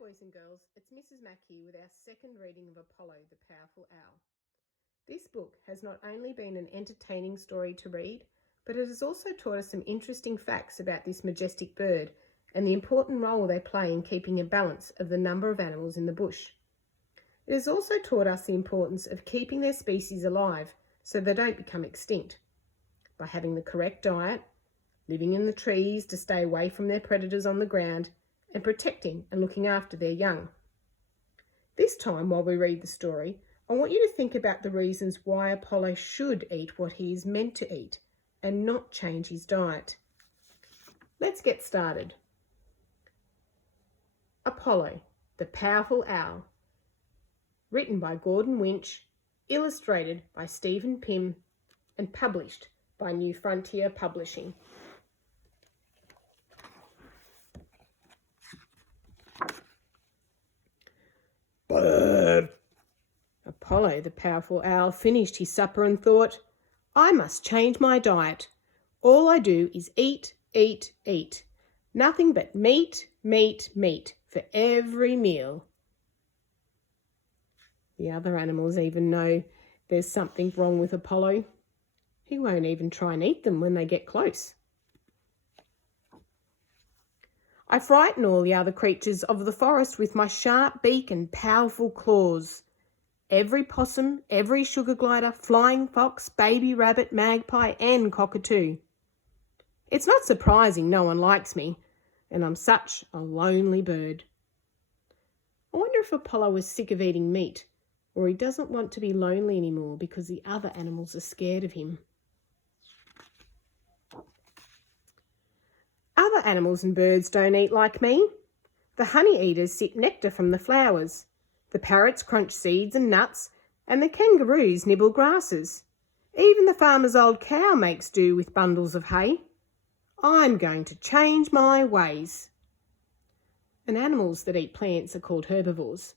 boys and girls, it's Mrs. Mack here with our second reading of Apollo, the Powerful Owl. This book has not only been an entertaining story to read, but it has also taught us some interesting facts about this majestic bird and the important role they play in keeping a balance of the number of animals in the bush. It has also taught us the importance of keeping their species alive so they don't become extinct, by having the correct diet, living in the trees to stay away from their predators on the ground, and protecting and looking after their young. This time, while we read the story, I want you to think about the reasons why Apollo should eat what he is meant to eat and not change his diet. Let's get started. Apollo, the Powerful Owl. Written by Gordon Winch, illustrated by Stephen Pym, and published by New Frontier Publishing. Bird. Apollo, the Powerful Owl, finished his supper and thought, I must change my diet. All I do is eat, eat, eat. Nothing but meat, meat, meat for every meal. The other animals even know there's something wrong with Apollo. He won't even try and eat them when they get close. I frighten all the other creatures of the forest with my sharp beak and powerful claws. Every possum, every sugar glider, flying fox, baby rabbit, magpie and cockatoo. It's not surprising no one likes me, and I'm such a lonely bird. I wonder if Apollo is sick of eating meat, or he doesn't want to be lonely anymore because the other animals are scared of him. Other animals and birds don't eat like me. The honey eaters sip nectar from the flowers. The parrots crunch seeds and nuts, and the kangaroos nibble grasses. Even the farmer's old cow makes do with bundles of hay. I'm going to change my ways. And animals that eat plants are called herbivores.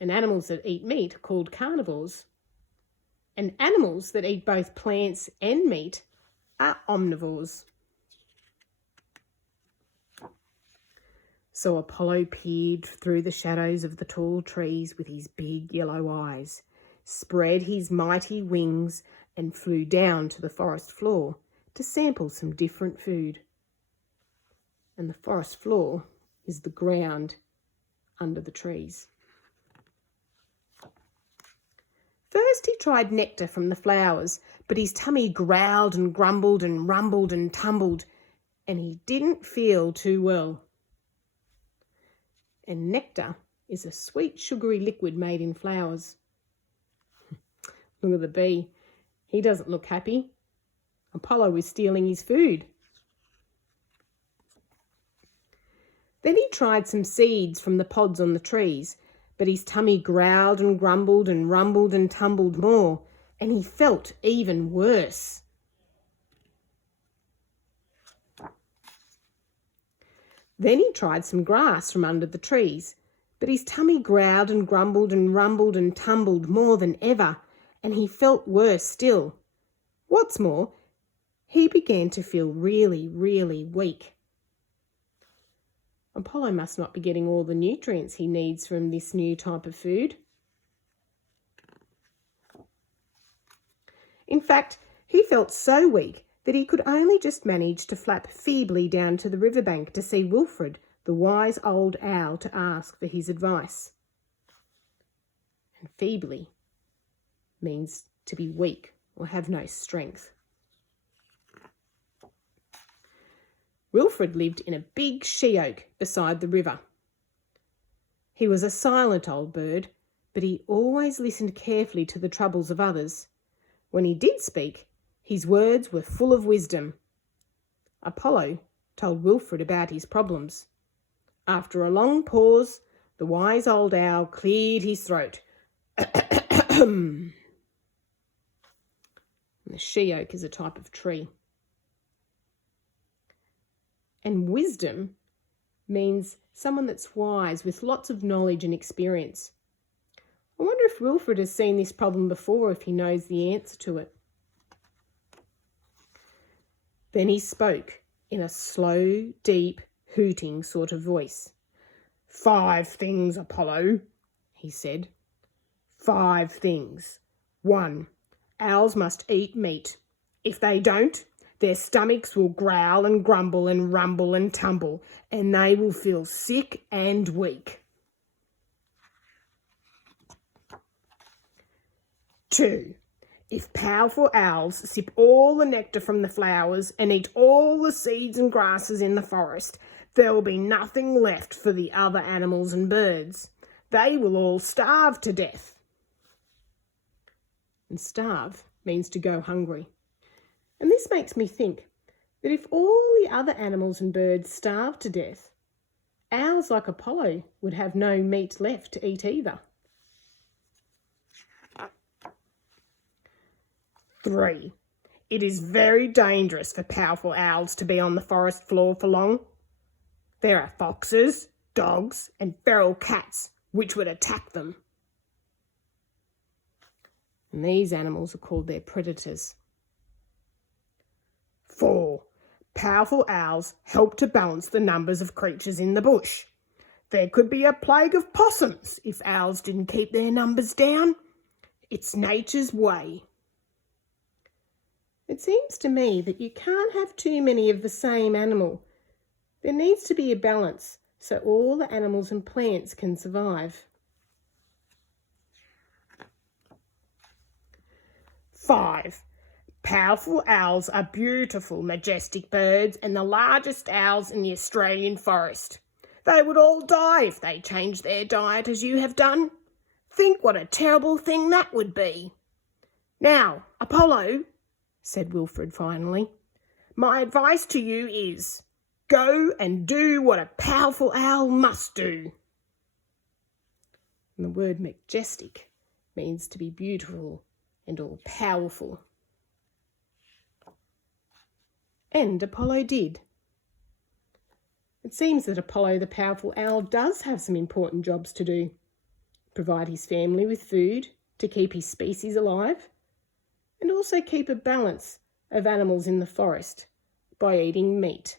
And animals that eat meat are called carnivores. And animals that eat both plants and meat are omnivores. So Apollo peered through the shadows of the tall trees with his big yellow eyes, spread his mighty wings and flew down to the forest floor to sample some different food. And the forest floor is the ground under the trees. First he tried nectar from the flowers, but his tummy growled and grumbled and rumbled and tumbled, and he didn't feel too well. And nectar is a sweet sugary liquid made in flowers. Look at the bee. He doesn't look happy. Apollo is stealing his food. Then he tried some seeds from the pods on the trees, but his tummy growled and grumbled and rumbled and tumbled more, and he felt even worse. Then he tried some grass from under the trees, but his tummy growled and grumbled and rumbled and tumbled more than ever, and he felt worse still. What's more, he began to feel really, really weak. Apollo must not be getting all the nutrients he needs from this new type of food. In fact, he felt so weak that he could only just manage to flap feebly down to the riverbank to see Wilfred, the wise old owl, to ask for his advice. And feebly means to be weak or have no strength. Wilfred lived in a big she-oak beside the river. He was a silent old bird, but he always listened carefully to the troubles of others. When he did speak, his words were full of wisdom. Apollo told Wilfred about his problems. After a long pause, the wise old owl cleared his throat. The she-oak is a type of tree. And wisdom means someone that's wise with lots of knowledge and experience. I wonder if Wilfred has seen this problem before, if he knows the answer to it. Then he spoke in a slow, deep, hooting sort of voice. 5 things, Apollo, he said. 5 things. 1. Owls must eat meat. If they don't, their stomachs will growl and grumble and rumble and tumble, and they will feel sick and weak. 2. If powerful owls sip all the nectar from the flowers and eat all the seeds and grasses in the forest, there will be nothing left for the other animals and birds. They will all starve to death. And starve means to go hungry. And this makes me think that if all the other animals and birds starved to death, owls like Apollo would have no meat left to eat either. 3. It is very dangerous for powerful owls to be on the forest floor for long. There are foxes, dogs, and feral cats which would attack them. And these animals are called their predators. 4. Powerful owls help to balance the numbers of creatures in the bush. There could be a plague of possums if owls didn't keep their numbers down. It's nature's way. It seems to me that you can't have too many of the same animal. There needs to be a balance so all the animals and plants can survive. 5. Powerful owls are beautiful, majestic birds and the largest owls in the Australian forest. They would all die if they changed their diet as you have done. Think what a terrible thing that would be. Now, Apollo, said Wilfred finally, my advice to you is go and do what a powerful owl must do. And the word majestic means to be beautiful and all powerful. And Apollo did. It seems that Apollo the powerful owl does have some important jobs to do. Provide his family with food to keep his species alive, and also keep a balance of animals in the forest by eating meat.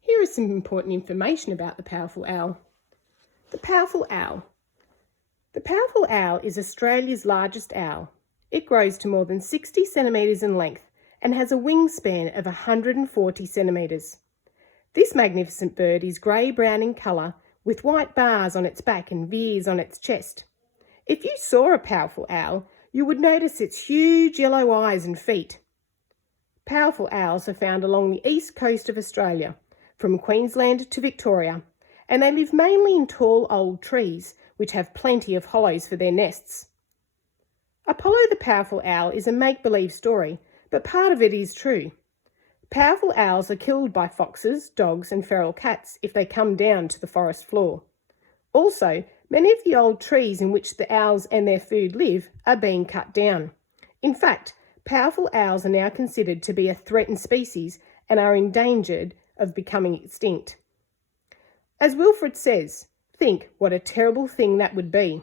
Here is some important information about the powerful owl. The powerful owl. The powerful owl is Australia's largest owl. It grows to more than 60 centimetres in length and has a wingspan of 140 centimetres. This magnificent bird is grey-brown in colour with white bars on its back and veers on its chest. If you saw a powerful owl, you would notice its huge yellow eyes and feet. Powerful owls are found along the east coast of Australia, from Queensland to Victoria, and they live mainly in tall old trees, which have plenty of hollows for their nests. Apollo the powerful owl is a make-believe story, but part of it is true. Powerful owls are killed by foxes, dogs and feral cats if they come down to the forest floor. Also, many of the old trees in which the owls and their food live are being cut down. In fact, powerful owls are now considered to be a threatened species and are endangered of becoming extinct. As Wilfred says, think what a terrible thing that would be.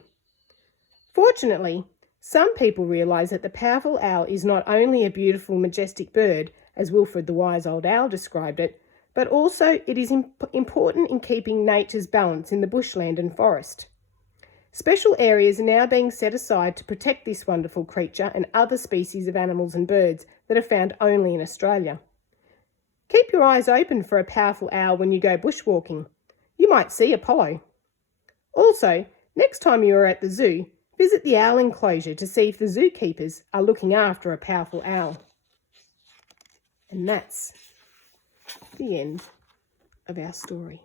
Fortunately, some people realise that the powerful owl is not only a beautiful, majestic bird, as Wilfred the wise old owl described it, but also it is important in keeping nature's balance in the bushland and forest. Special areas are now being set aside to protect this wonderful creature and other species of animals and birds that are found only in Australia. Keep your eyes open for a powerful owl when you go bushwalking. You might see Apollo. Also, next time you are at the zoo, visit the owl enclosure to see if the zookeepers are looking after a powerful owl. And that's the end of our story.